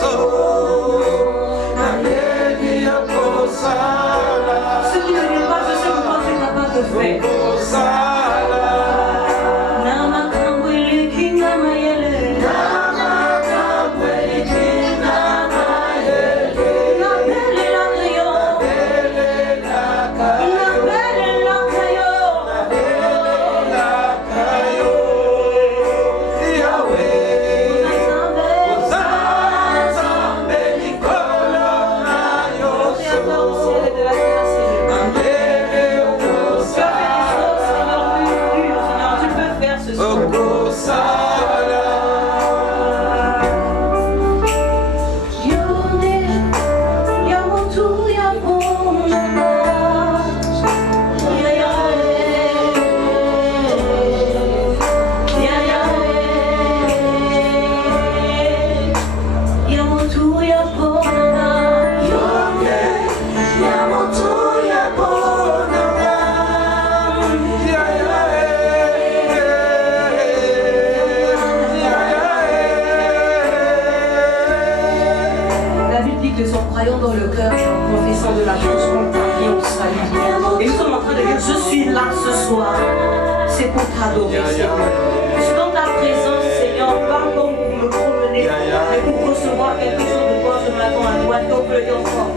Ce qui ne vient pas, je sais que toi tu es capable de faire. Dans le cœur et en confessant de la chose qu'on t'a dit au salut. Et nous sommes en train de dire, je suis là ce soir, c'est pour t'adorer, Seigneur. Je suis dans ta présence, Seigneur, pas comme pour me promener, mais pour recevoir quelque chose de toi, je m'attends à toi, donc le dire fort.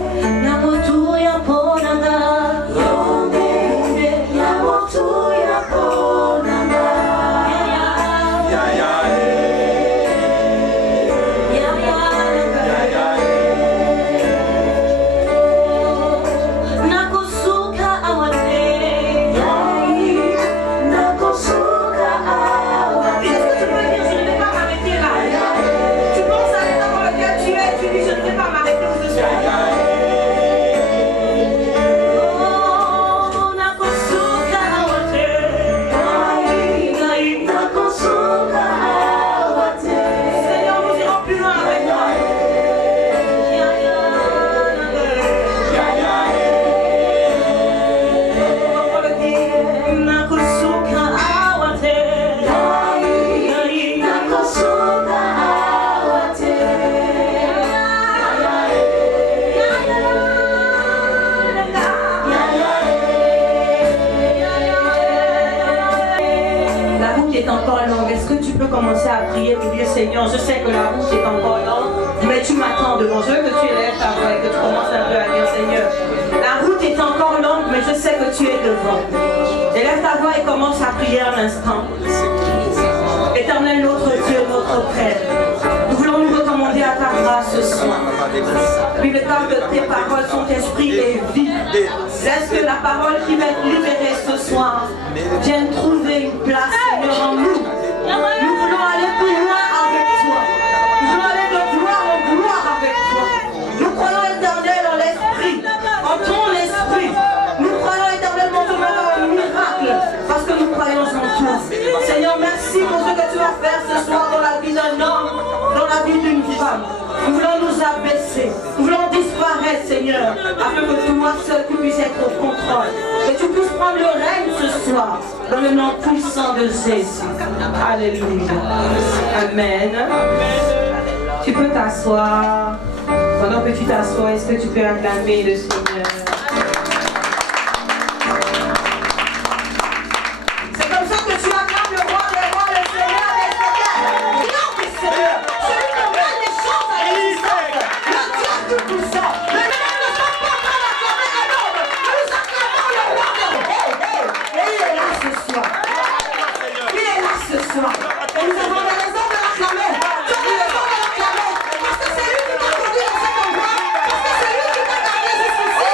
Commencer à prier pour dire Seigneur, je sais que la route est encore longue, mais tu m'attends devant. Je veux que tu élèves ta voix et que tu commences un peu à dire Seigneur, la route est encore longue, mais je sais que tu es devant. Élève ta voix et commence à prier un instant. Éternel, notre Dieu, notre Père, nous voulons nous recommander à ta grâce ce soir. Bible parle que tes paroles sont esprit et vie. Laisse que la parole qui va être libérée ce soir vienne trouver une place, Seigneur, en nous. Nous voulons aller plus loin avec toi. Nous voulons aller de gloire en gloire avec toi. Nous croyons éternel en l'esprit, en ton esprit. Nous croyons éternellement que tu vas faire un miracle parce que nous croyons en toi. Seigneur, merci pour ce que tu vas faire ce soir dans la vie d'un homme, dans la vie d'une femme. Nous voulons nous abaisser, nous voulons disparaître, Seigneur, afin que toi seul tu puisses être au contrôle. Que tu puisses prendre le règne ce soir, dans le nom puissant de Jésus. Alléluia. Amen. Tu peux t'asseoir. Pendant que tu t'assois, est-ce que tu peux acclamer le Seigneur? C'est comme ça que tu acclames le roi des rois, le Seigneur des seigneurs. Glorieux des seigneurs. Celui qui met les choses à l'existence. Le Dieu tout-puissant. Mais nous ne sommes pas prêts à acclamer un homme. Nous acclamons le roi des rois. Et il est là ce soir. Il est là ce soir. Et nous avons la raison de l'acclamer. Tu as raison de l'acclamer. Parce que c'est lui qui t'a conduit dans cet endroit. Parce que c'est lui qui t'a gardé jusqu'ici.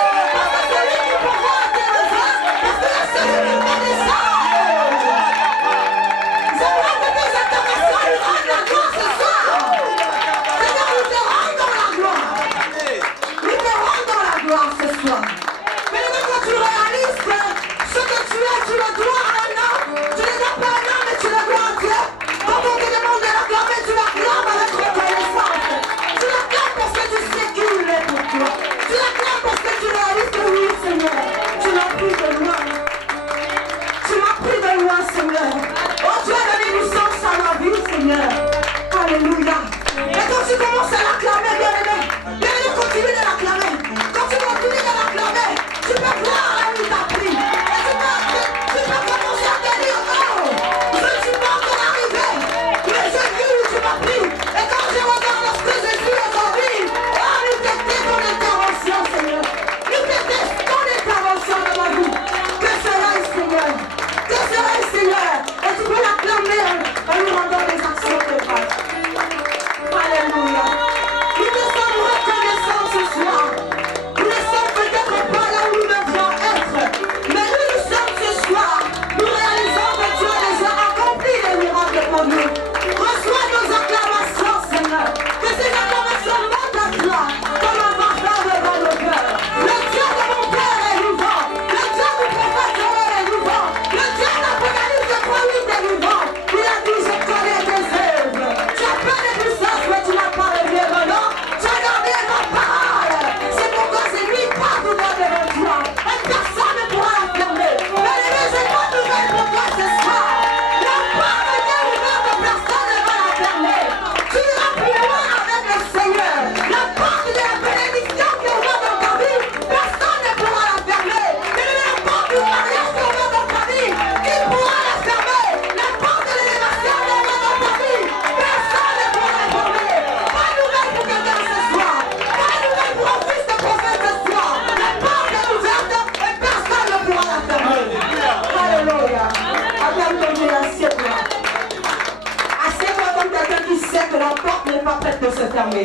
pas prête de se fermer.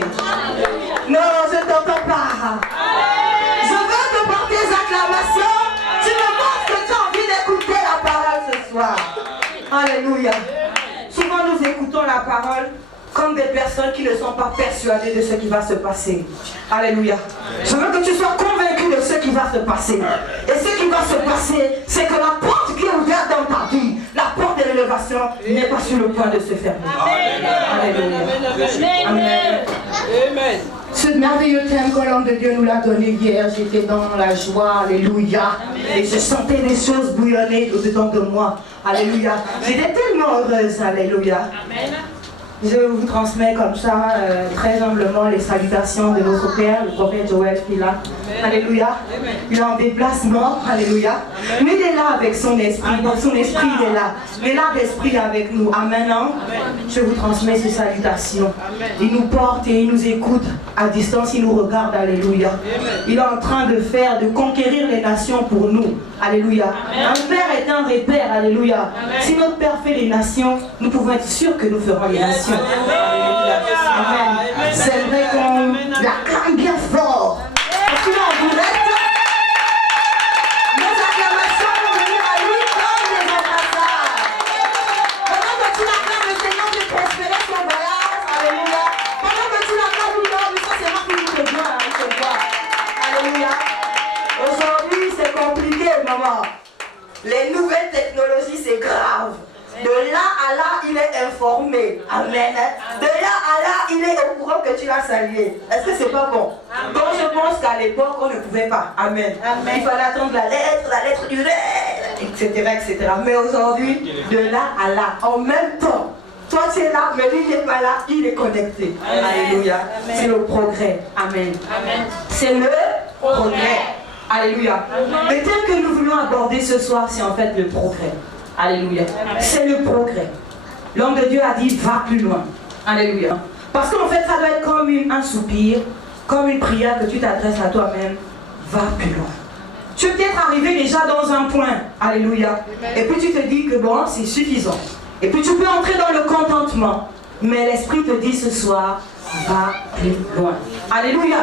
Non, je ne t'entends pas. Je veux que par tes acclamations, tu me montres que tu as envie d'écouter la parole ce soir. Alléluia. Souvent nous écoutons la parole comme des personnes qui ne sont pas persuadées de ce qui va se passer. Alléluia. Je veux que tu sois convaincu de ce qui va se passer. Et ce qui va se passer, c'est que la porte qui est ouverte dans ta vie, la porte de l'élévation, n'est pas sur le point de se fermer. Alléluia. Amen. Amen. Ce merveilleux thème que l'homme de Dieu nous l'a donné hier, j'étais dans la joie, alléluia. Et je sentais les choses bouillonner au-dedans de moi. Alléluia. J'étais tellement heureuse, alléluia. Amen. Je vous transmets comme ça, très humblement, les salutations de notre Père, le prophète Joël Pila. Alléluia. Il est en déplacement. Alléluia. Mais il est là avec son esprit. Donc son esprit il est là. Il est là d'esprit avec nous. Amen. Je vous transmets ces salutations. Il nous porte et il nous écoute à distance. Il nous regarde. Alléluia. Il est en train de faire, de conquérir les nations pour nous. Alléluia. Un père est un repère. Alléluia. Si notre père fait les nations, nous pouvons être sûrs que nous ferons les nations. Amen. C'est vrai qu'on l'acclame bien fort. Parce qu'il en vous êtes. Nos acclamations vont venir à lui comme des embrassades. Pendant que tu l'acclames, le Seigneur fait prospérer son voyage. Alléluia. Pendant que tu l'acclames, nous, ça c'est moi qui nous besoin. Alléluia. Aujourd'hui, c'est compliqué, maman. Les nouvelles technologies, c'est grave. De là à là, il est informé. Amen. De là à là, il est au courant que tu l'as salué. Est-ce que c'est pas bon? Donc je pense qu'à l'époque, on ne pouvait pas. Amen. Il fallait attendre la lettre du rêve, etc., etc. Mais aujourd'hui, de là à là, en même temps, toi tu es là, mais lui n'est pas là, il est connecté. Alléluia. C'est le progrès. Amen. C'est le progrès. Alléluia. Le thème que nous voulons aborder ce soir, c'est en fait le progrès. Alléluia. C'est le progrès. L'homme de Dieu a dit, va plus loin. Alléluia. Parce qu'en fait, ça doit être comme un soupir, comme une prière que tu t'adresses à toi-même. Va plus loin. Tu es peut-être arrivé déjà dans un point. Alléluia. Et puis tu te dis que bon, c'est suffisant. Et puis tu peux entrer dans le contentement. Mais l'Esprit te dit ce soir, va plus loin. Alléluia.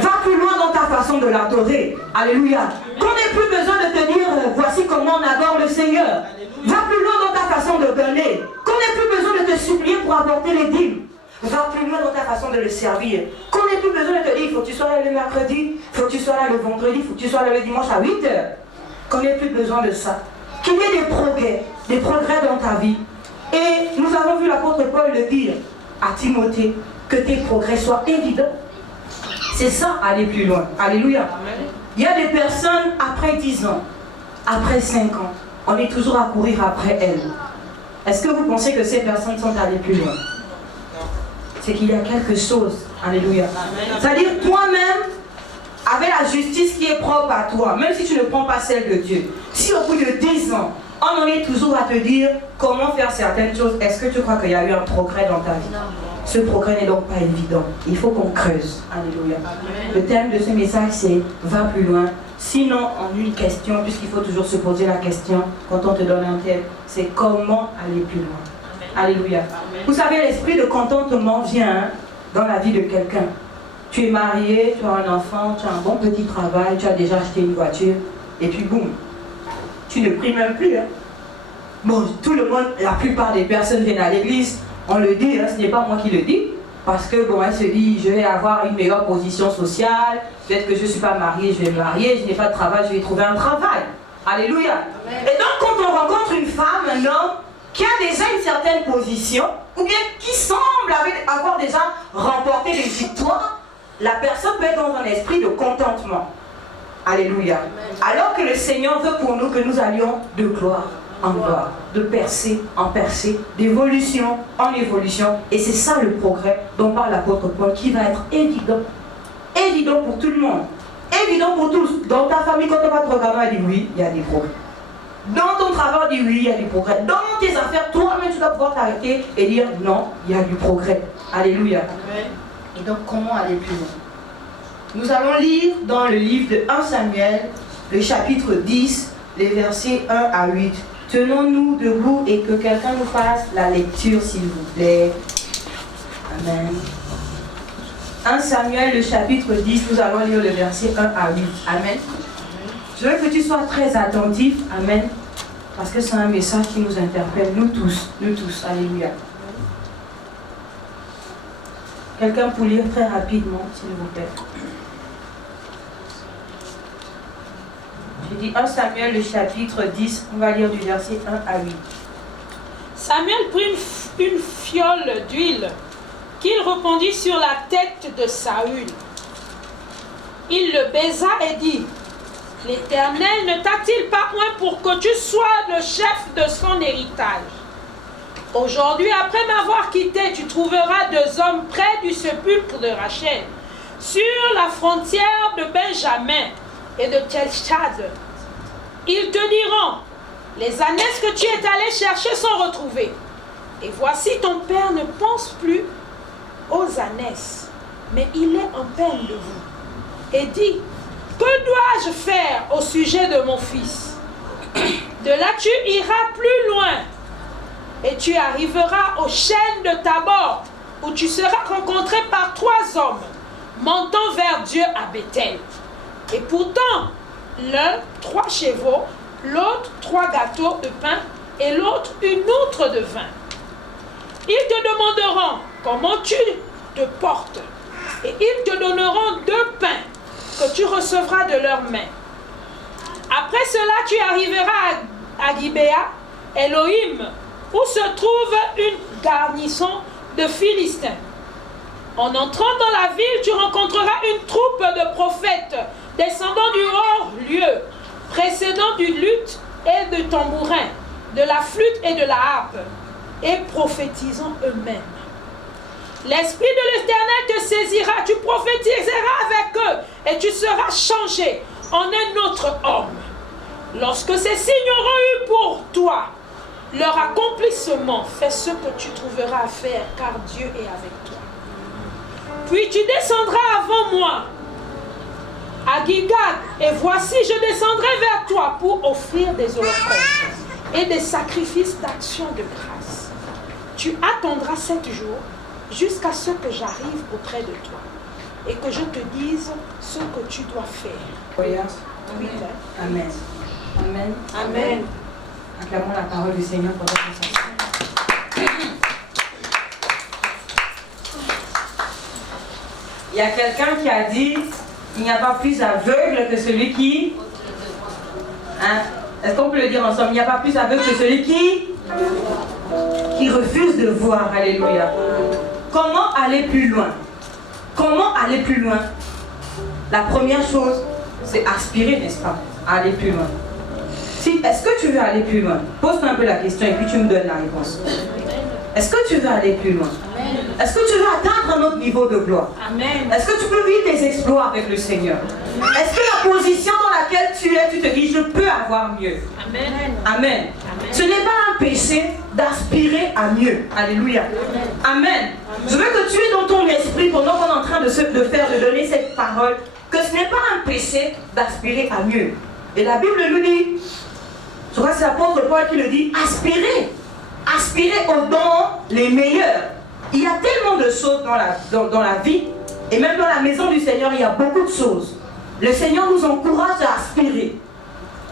Va plus loin dans ta façon de l'adorer. Alléluia. Qu'on n'ait plus besoin de te dire, voici comment on adore le Seigneur. Va plus loin dans ta façon de donner. Qu'on n'ait plus besoin de te supplier pour apporter les dîmes. Va plus loin dans ta façon de le servir. Qu'on n'ait plus besoin de te dire, il faut que tu sois là le mercredi, il faut que tu sois là le vendredi, il faut que tu sois là le dimanche à 8h. Qu'on n'ait plus besoin de ça. Qu'il y ait des progrès dans ta vie. Et nous avons vu l'apôtre Paul le dire à Timothée, que tes progrès soient évidents. C'est ça, aller plus loin. Alléluia. Il y a des personnes, après 10 ans, après 5 ans, on est toujours à courir après elles. Est-ce que vous pensez que ces personnes sont allées plus loin? C'est qu'il y a quelque chose. Alléluia. C'est-à-dire toi-même, avec la justice qui est propre à toi, même si tu ne prends pas celle de Dieu, si au bout de 10 ans, on en est toujours à te dire comment faire certaines choses, est-ce que tu crois qu'il y a eu un progrès dans ta vie? Ce progrès n'est donc pas évident. Il faut qu'on creuse. Alléluia. Le thème de ce message, c'est va plus loin. Sinon, en une question, puisqu'il faut toujours se poser la question quand on te donne un thème, c'est comment aller plus loin. Alléluia. Vous savez, l'esprit de contentement vient dans la vie de quelqu'un. Tu es marié, tu as un enfant, tu as un bon petit travail, tu as déjà acheté une voiture, et puis boum, tu ne pries même plus. Hein. Bon, tout le monde, la plupart des personnes viennent à l'église, on le dit, hein, ce n'est pas moi qui le dis, parce que bon, elle se dit, je vais avoir une meilleure position sociale, peut-être que je ne suis pas mariée, je vais me marier, je n'ai pas de travail, je vais trouver un travail. Alléluia. Et donc quand on rencontre une femme, un homme, qui a déjà une certaine position, ou bien qui semble avoir déjà remporté des victoires, la personne peut être dans un esprit de contentement. Alléluia. Alors que le Seigneur veut pour nous que nous allions de gloire en gloire, de percée en percée, d'évolution en évolution. Et c'est ça le progrès dont parle l'apôtre Paul, qui va être évident. Évident pour tout le monde. Évident pour tous. Dans ta famille, quand on va te regarder, elle dit oui, il y a des progrès. Dans ton travail, on dit oui, il y a du progrès. Dans tes affaires, toi-même, tu dois pouvoir t'arrêter et dire non, il y a du progrès. Alléluia. Amen. Et donc, comment aller plus loin? Nous allons lire dans le livre de 1 Samuel, le chapitre 10, les versets 1 à 8. Tenons-nous debout et que quelqu'un nous fasse la lecture, s'il vous plaît. Amen. 1 Samuel, le chapitre 10, nous allons lire le verset 1 à 8. Amen. Je veux que tu sois très attentif. Amen. Parce que c'est un message qui nous interpelle, nous tous. Alléluia. Quelqu'un pour lire très rapidement, s'il vous plaît. J'ai dit 1 Samuel, le chapitre 10, on va lire du verset 1 à 8. Samuel prit une fiole d'huile qu'il répandit sur la tête de Saül. Il le baisa et dit, « L'Éternel ne t'a-t-il pas oint pour que tu sois le chef de son héritage? Aujourd'hui, après m'avoir quitté, tu trouveras 2 hommes près du sépulcre de Rachel, sur la frontière de Benjamin et de Télchad. Ils te diront, les ânesses que tu es allé chercher sont retrouvées. Et voici ton père ne pense plus aux ânesses, mais il est en peine de vous. Et dit, que dois-je faire au sujet de mon fils? De là tu iras plus loin, et tu arriveras aux chênes de Tabor, où tu seras rencontré par 3 hommes, montant vers Dieu à Bethel. Et pourtant, l'un 3 chevaux, l'autre 3 gâteaux de pain, et l'autre une outre de vin. Ils te demanderont comment tu te portes, et ils te donneront 2 pains que tu recevras de leurs mains. Après cela, tu arriveras à Gibéa, Elohim, où se trouve une garnison de Philistins. En entrant dans la ville, tu rencontreras une troupe de prophètes descendant du haut lieu, précédant du luth et du tambourin, de la flûte et de la harpe, et prophétisant eux-mêmes. L'Esprit de l'Éternel te saisira, tu prophétiseras avec eux, et tu seras changé en un autre homme. Lorsque ces signes auront eu pour toi leur accomplissement, fais ce que tu trouveras à faire, car Dieu est avec toi. Puis tu descendras avant moi à Gilgal, et voici je descendrai vers toi pour offrir des holocaustes et des sacrifices d'action de grâce. Tu attendras 7 jours jusqu'à ce que j'arrive auprès de toi et que je te dise ce que tu dois faire. Oui. Amen. Amen. Amen. Acclamons la parole du Seigneur pour notre sens. Il y a quelqu'un qui a dit, il n'y a pas plus aveugle que celui qui... Hein? Est-ce qu'on peut le dire ensemble? Il n'y a pas plus aveugle que celui qui refuse de voir. Alléluia. Comment aller plus loin? Comment aller plus loin? La première chose, c'est aspirer, n'est-ce pas? Aller plus loin. Est-ce que tu veux aller plus loin? Pose-toi un peu la question et puis tu me donnes la réponse. Est-ce que tu veux aller plus loin? Est-ce que tu veux atteindre un autre niveau de gloire? Est-ce que tu peux vivre des exploits avec le Seigneur? Est-ce que la position dans laquelle tu es, tu te dis, je peux avoir mieux? Amen. Ce n'est pas un péché d'aspirer à mieux. Alléluia. Amen. Je veux que tu aies dans ton esprit, pendant qu'on est en train de donner cette parole, que ce n'est pas un péché d'aspirer à mieux. Et la Bible nous dit, je crois que c'est l'apôtre Paul qui le dit, aspirez aux dons les meilleurs. Il y a tellement de choses dans la vie, et même dans la maison du Seigneur, il y a beaucoup de choses. Le Seigneur nous encourage à aspirer,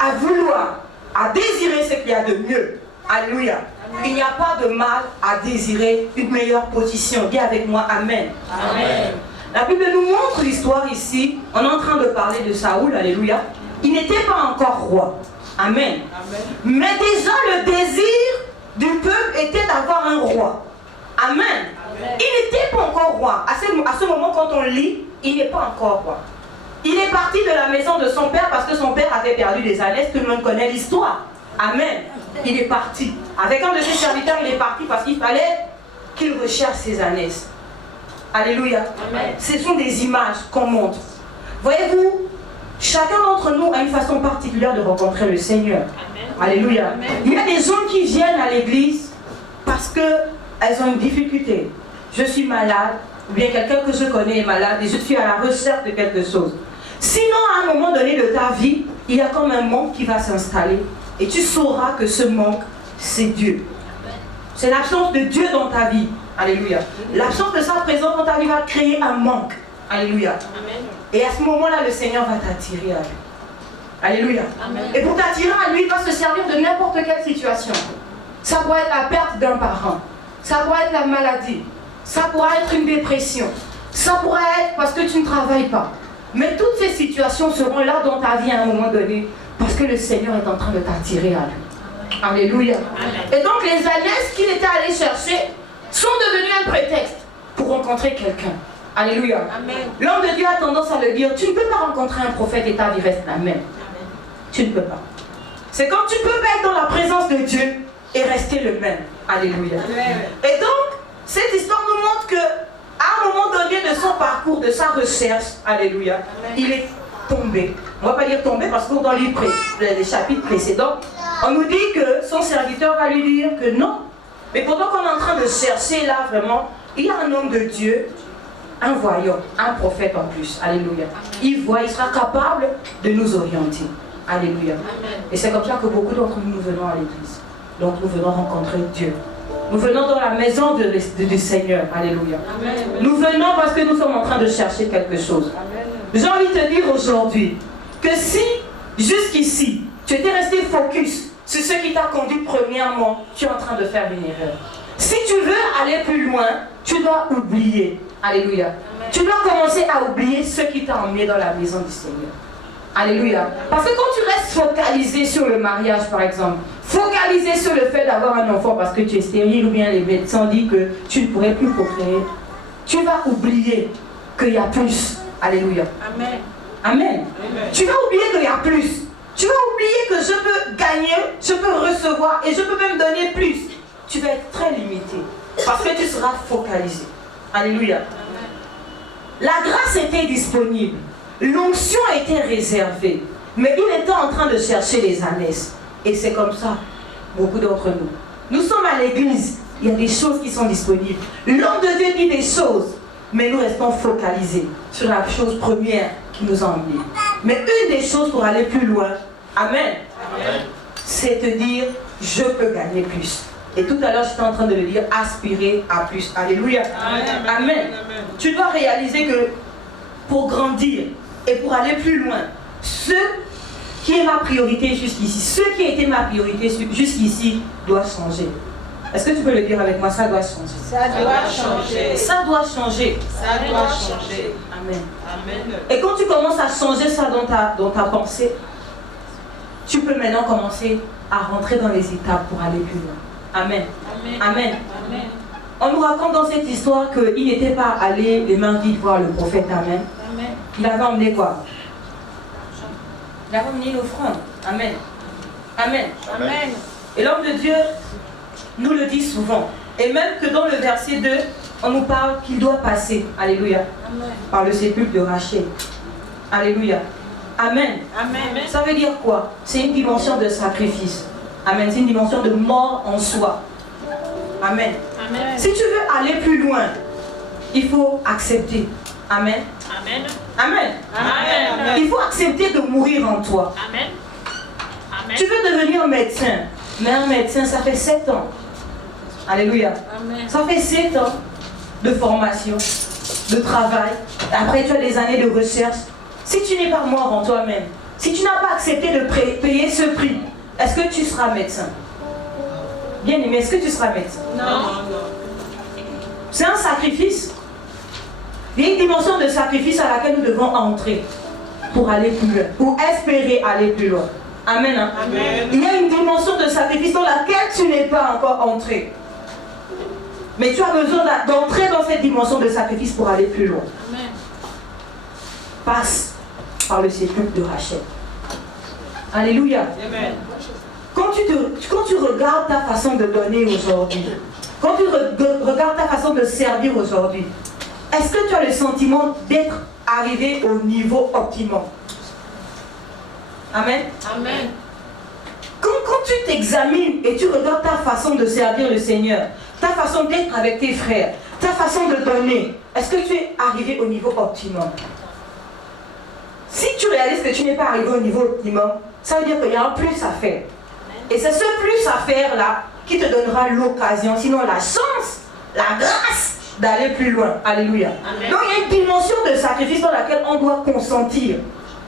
à vouloir, à désirer ce qu'il y a de mieux. Alléluia. Il n'y a pas de mal à désirer une meilleure position. Dis avec moi, Amen. Amen. La Bible nous montre l'histoire ici. On est en train de parler de Saül, alléluia. Il n'était pas encore roi. Amen. Amen. Mais déjà le désir du peuple était d'avoir un roi. Amen. Amen. Il n'était pas encore roi. À ce moment, quand on lit, il n'est pas encore roi. Il est parti de la maison de son père parce que son père avait perdu des ânesses. Tout le monde connaît l'histoire. Amen. Il est parti. Avec un de ses serviteurs, il est parti parce qu'il fallait qu'il recherche ses ânesses. Alléluia. Amen. Ce sont des images qu'on montre. Voyez-vous, chacun d'entre nous a une façon particulière de rencontrer le Seigneur. Amen. Alléluia. Amen. Il y a des gens qui viennent à l'église parce qu'elles ont une difficulté. Je suis malade, ou bien quelqu'un que je connais est malade et je suis à la recherche de quelque chose. Sinon, à un moment donné de ta vie, il y a comme un manque qui va s'installer et tu sauras que ce manque, c'est Dieu. C'est l'absence de Dieu dans ta vie. Alléluia. L'absence de sa présence dans ta vie va créer un manque. Alléluia. Amen. Et à ce moment-là, le Seigneur va t'attirer à lui. Alléluia. Amen. Et pour t'attirer à lui, il va se servir de n'importe quelle situation. Ça pourrait être la perte d'un parent. Ça pourrait être la maladie. Ça pourrait être une dépression. Ça pourrait être parce que tu ne travailles pas. Mais toutes ces situations seront là dans ta vie à un moment donné parce que le Seigneur est en train de t'attirer à lui. Alléluia. Amen. Et donc les ânesses qu'il était allé chercher sont devenues un prétexte pour rencontrer quelqu'un. Alléluia. Amen. L'homme de Dieu a tendance à le dire, tu ne peux pas rencontrer un prophète et ta vie reste la même. Tu ne peux pas. C'est quand tu peux être dans la présence de Dieu et rester le même. Alléluia. Amen. Et donc, cette histoire nous montre que à un moment donné de son parcours, de sa recherche, alléluia, il est tombé. On ne va pas dire tombé parce que dans les chapitres précédents, on nous dit que son serviteur va lui dire que non. Mais pendant qu'on est en train de chercher là vraiment, il y a un homme de Dieu, un voyant, un prophète en plus. Alléluia. Il voit, il sera capable de nous orienter. Alléluia. Et c'est comme ça que beaucoup d'entre nous venons à l'église. Donc nous venons rencontrer Dieu. Nous venons dans la maison du Seigneur. Alléluia. Amen. Nous venons parce que nous sommes en train de chercher quelque chose. J'ai envie de te dire aujourd'hui que si jusqu'ici tu étais resté focus sur ce qui t'a conduit premièrement, tu es en train de faire une erreur. Si tu veux aller plus loin, tu dois oublier. Alléluia. Amen. Tu dois commencer à oublier ce qui t'a emmené dans la maison du Seigneur. Alléluia. Parce que quand tu restes focalisé sur le mariage, par exemple, focalisé sur le fait d'avoir un enfant parce que tu es stérile ou bien les médecins disent que tu ne pourrais plus procréer, tu vas oublier qu'il y a plus. Alléluia. Amen. Amen. Amen. Tu vas oublier qu'il y a plus. Tu vas oublier que je peux gagner, je peux recevoir et je peux même donner plus. Tu vas être très limité parce que tu seras focalisé. Alléluia. Amen. La grâce était disponible. L'onction était réservée, mais il était en train de chercher les ânesses. Et c'est comme ça, beaucoup d'entre nous. Nous sommes à l'église, il y a des choses qui sont disponibles. L'homme de Dieu dit des choses, mais nous restons focalisés sur la chose première qui nous a emmenés. Mais une des choses pour aller plus loin, amen, c'est te dire, je peux gagner plus. Et tout à l'heure, j'étais en train de le dire, aspirer à plus. Alléluia. Amen. Amen. Tu dois réaliser que pour grandir, et pour aller plus loin, ce qui est ma priorité jusqu'ici, ce qui a été ma priorité jusqu'ici doit changer. Est-ce que tu peux le dire avec moi? Ça doit changer. Ça doit changer. Ça doit changer. Ça doit changer. Amen. Amen. Et quand tu commences à changer ça dans ta pensée, tu peux maintenant commencer à rentrer dans les étapes pour aller plus loin. Amen. Amen. Amen. Amen. On nous raconte dans cette histoire qu'il n'était pas allé les mains vides voir le prophète. Amen. Amen. Il avait emmené quoi? Il avait emmené une offrande. Amen. Amen. Amen. Et l'homme de Dieu nous le dit souvent. Et même que dans le verset 2, on nous parle qu'il doit passer. Alléluia. Amen. Par le sépulcre de Rachel. Alléluia. Amen. Amen. Ça veut dire quoi? C'est une dimension de sacrifice. Amen. C'est une dimension de mort en soi. Amen. Amen. Si tu veux aller plus loin, il faut accepter. Amen. Amen. Amen. Amen. Il faut accepter de mourir en toi. Amen. Amen. Tu veux devenir médecin, mais un médecin, ça fait 7 ans. Alléluia. Amen. Ça fait 7 ans de formation, de travail. Après, tu as des années de recherche. Si tu n'es pas mort en toi-même, si tu n'as pas accepté de payer ce prix, est-ce que tu seras médecin? Bien aimé, est-ce que tu seras médecin? Non. C'est un sacrifice. Il y a une dimension de sacrifice à laquelle nous devons entrer pour aller plus loin, pour espérer aller plus loin. Amen. Hein? Amen. Il y a une dimension de sacrifice dans laquelle tu n'es pas encore entré. Mais tu as besoin d'entrer dans cette dimension de sacrifice pour aller plus loin. Amen. Passe par le sépulcre de Rachel. Alléluia. Amen. Quand tu regardes ta façon de donner aujourd'hui, quand tu regardes ta façon de servir aujourd'hui, est-ce que tu as le sentiment d'être arrivé au niveau optimum? Amen. Amen. Quand tu t'examines et tu regardes ta façon de servir le Seigneur, ta façon d'être avec tes frères, ta façon de donner, est-ce que tu es arrivé au niveau optimum? Si tu réalises que tu n'es pas arrivé au niveau optimum, ça veut dire qu'il y a un plus à faire. Et c'est ce plus à faire là qui te donnera l'occasion, sinon la chance, la grâce d'aller plus loin. Alléluia. Amen. Donc il y a une dimension de sacrifice dans laquelle on doit consentir.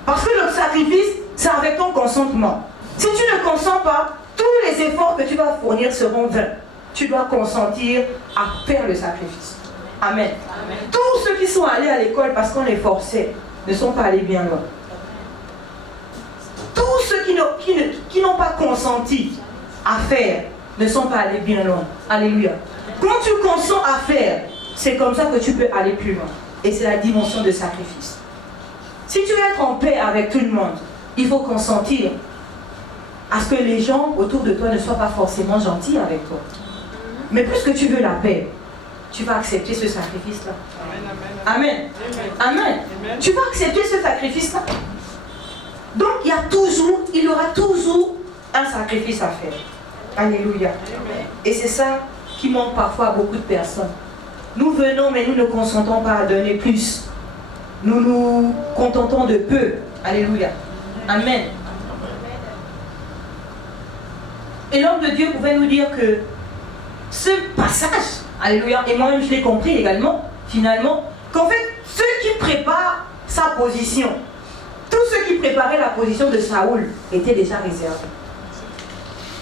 Parce que le sacrifice, c'est avec ton consentement. Si tu ne consens pas, tous les efforts que tu vas fournir seront vains. Tu dois consentir à faire le sacrifice. Amen. Amen. Tous ceux qui sont allés à l'école parce qu'on les forçait ne sont pas allés bien loin. Tous ceux qui n'ont pas consenti à faire ne sont pas allés bien loin. Alléluia. Quand tu consens à faire, c'est comme ça que tu peux aller plus loin. Et c'est la dimension de sacrifice. Si tu veux être en paix avec tout le monde, il faut consentir à ce que les gens autour de toi ne soient pas forcément gentils avec toi. Mais puisque tu veux la paix, tu vas accepter ce sacrifice-là. Amen. Amen. Amen. Amen. Tu vas accepter ce sacrifice-là. Donc il y aura toujours un sacrifice à faire. Alléluia. Amen. Et c'est ça qui manque parfois à beaucoup de personnes. Nous venons, mais nous ne consentons pas à donner plus. Nous nous contentons de peu. Alléluia. Amen. Et l'homme de Dieu pouvait nous dire que ce passage, alléluia, et moi-même je l'ai compris également, finalement, qu'en fait, ceux qui préparent sa position, tous ceux qui préparaient la position de Saoul étaient déjà réservés.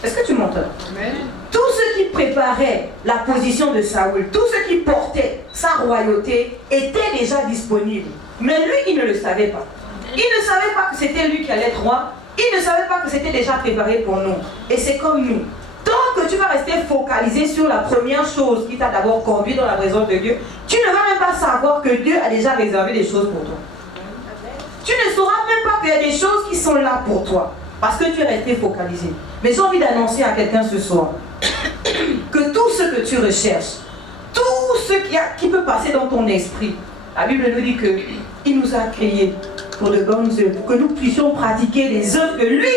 Est-ce que tu m'entends? Amen. Tous ceux qui préparaient la position de Saoul, tous ceux qui portaient sa royauté étaient déjà disponibles. Mais lui, il ne le savait pas. Il ne savait pas que c'était lui qui allait être roi. Il ne savait pas que c'était déjà préparé pour nous. Et c'est comme nous. Tant que tu vas rester focalisé sur la première chose qui t'a d'abord conduit dans la présence de Dieu, tu ne vas même pas savoir que Dieu a déjà réservé des choses pour toi. Tu ne sauras même pas qu'il y a des choses qui sont là pour toi. Parce que tu es resté focalisé. Mais j'ai envie d'annoncer à quelqu'un ce soir que tout ce que tu recherches, tout ce qui peut passer dans ton esprit, la Bible nous dit qu'il nous a créés pour de bonnes œuvres, pour que nous puissions pratiquer les œuvres que lui,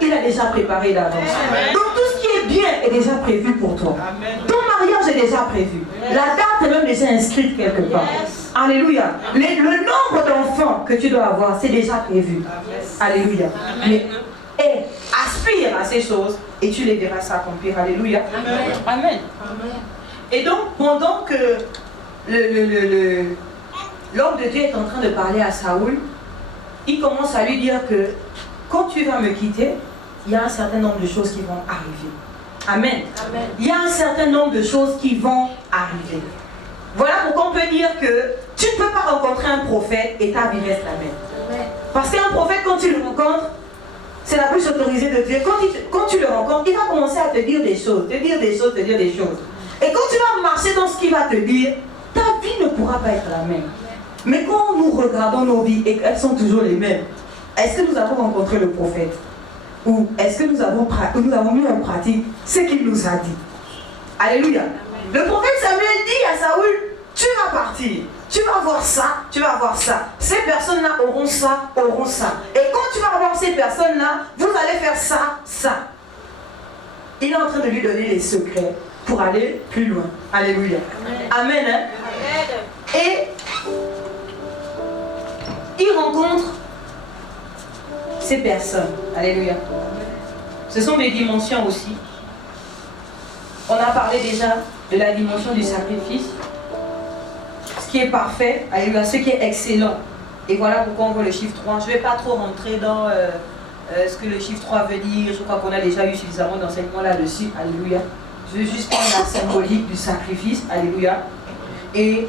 il a déjà préparées d'avance. Donc tout ce qui est bien est déjà prévu pour toi. Amen. Ton mariage est déjà prévu. La date est même déjà inscrite quelque part. Alléluia. Le nombre d'enfants que tu dois avoir, c'est déjà prévu. Alléluia. Mais aspire à ces choses et tu les verras s'accomplir. Alléluia. Amen. Amen. Et donc, pendant que l'homme de Dieu est en train de parler à Saoul, il commence à lui dire que quand tu vas me quitter, il y a un certain nombre de choses qui vont arriver. Amen. Amen. Il y a un certain nombre de choses qui vont arriver. Voilà pourquoi on peut dire que tu ne peux pas rencontrer un prophète et ta vie reste la même. Parce qu'un prophète, quand tu le rencontres, c'est la plus autorisée de Dieu. Quand tu le rencontres, il va commencer à te dire des choses, te dire des choses, te dire des choses. Et quand tu vas marcher dans ce qu'il va te dire, ta vie ne pourra pas être la même. Mais quand nous regardons nos vies et qu'elles sont toujours les mêmes, est-ce que nous avons rencontré le prophète? Ou est-ce que nous avons mis en pratique ce qu'il nous a dit? Alléluia. Le prophète Samuel dit à Saoul, tu vas partir, tu vas voir ça, tu vas voir ça. Ces personnes-là auront ça, auront ça. Et quand tu vas voir ces personnes-là, vous allez faire ça, ça. Il est en train de lui donner les secrets pour aller plus loin. Alléluia. Amen. Amen, hein? Et il rencontre ces personnes. Alléluia. Ce sont des dimensions aussi. On a parlé déjà de la dimension du sacrifice. Ce qui est parfait, alléluia, ce qui est excellent. Et voilà pourquoi on voit le chiffre 3. Je ne vais pas trop rentrer dans ce que le chiffre 3 veut dire. Je crois qu'on a déjà eu suffisamment d'enseignements là-dessus. Alléluia. Je veux juste prendre la symbolique du sacrifice. Alléluia. Et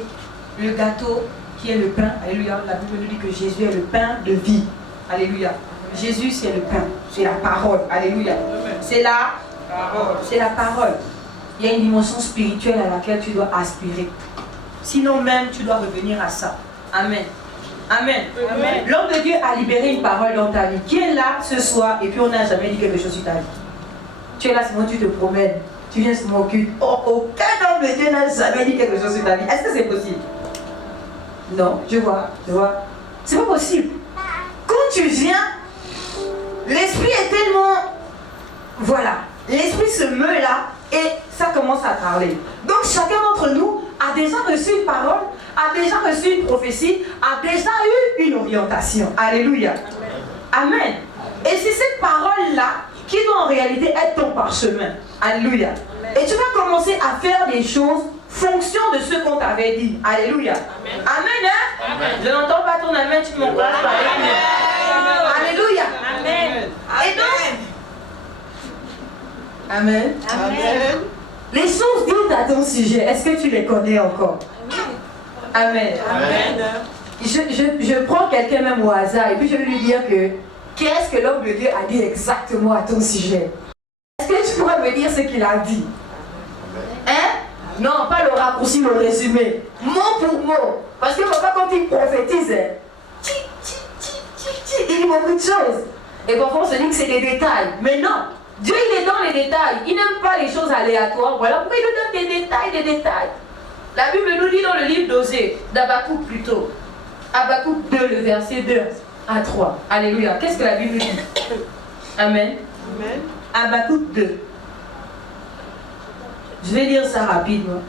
le gâteau qui est le pain. Alléluia. La Bible nous dit que Jésus est le pain de vie. Alléluia. Jésus, c'est le pain. C'est la parole. Alléluia. C'est la parole. C'est la parole. Il y a une dimension spirituelle à laquelle tu dois aspirer. Sinon même, tu dois revenir à ça. Amen. Amen. Amen. L'homme de Dieu a libéré une parole dans ta vie. Qui est là ce soir et puis on n'a jamais dit quelque chose sur ta vie. Tu es là, c'est moi, tu te promènes. Tu viens sur mon culte. Oh, aucun homme de Dieu n'a jamais dit quelque chose sur ta vie. Est-ce que c'est possible? Non, je vois. C'est pas possible. Quand tu viens, l'esprit est tellement... Voilà. L'esprit se meut là et ça commence à parler. Donc chacun d'entre nous a déjà reçu une parole, a déjà reçu une prophétie, a déjà eu une orientation. Alléluia. Amen. Et c'est cette parole-là qui doit en réalité être ton parchemin. Alléluia. Et tu vas commencer à faire des choses fonction de ce qu'on t'avait dit. Alléluia. Amen. Amen, hein? Amen. Je n'entends pas ton amen, tu m'encourages pas. Alléluia. Amen. Et donc, amen. Amen. Les choses dites à ton sujet, est-ce que tu les connais encore? Amen. Amen. Je prends quelqu'un même au hasard et puis je vais lui dire que qu'est-ce que l'homme de Dieu a dit exactement à ton sujet? Est-ce que tu pourrais me dire ce qu'il a dit? Hein? Non, pas le raccourci, le résumé. Mot pour mot. Parce que papa, quand il prophétise, il dit beaucoup de choses. Et parfois, on se dit que c'est des détails. Mais non, Dieu, il est dans les détails. Il n'aime pas les choses aléatoires. Voilà pourquoi il nous donne des détails, des détails. La Bible nous dit dans le livre d'Osée, d'Habakkuk plutôt. Habakkuk 2, le verset 2 à 3. Alléluia. Qu'est-ce que la Bible dit? Amen. Amen. Habakkuk 2. Je vais dire ça rapidement.